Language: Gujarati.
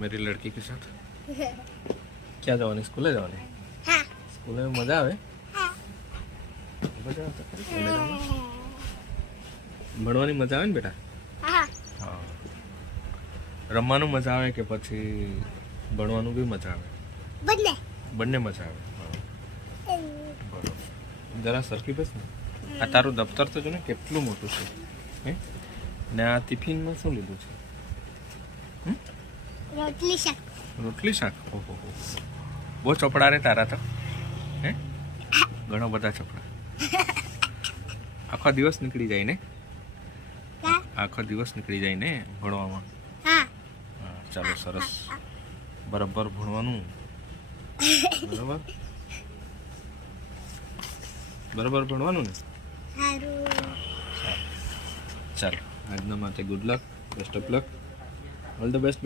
मेरी लड़की के साथ क्या जवानी स्कूले जवानी स्कूले में मजा आवे भणवानी मजा આવે ને બેટા હા રમવાનું મજા આવે કે પછી ભણવાનું બી મજા આવે બંને મજા આવે બરોબર જરા સરખી બેસ ને આ તારું દફતર તો જો ને કેટલું મોટું છે હે ને આ ટિફિનમાં શું લીધું છે રોટલી શાક ઓહો બહુ ચોપડા રે તારા તો હે ઘણા બધા ચોપડા આખો દિવસ નીકળી જાય ને આખો દિવસ નીકળી જાય ને ભણવામાં હા ચાલો સરસ બરાબર ભણવાનું બરાબર બરાબર ભણવાનું ને ચાલો આજના માટે good luck best of luck all the best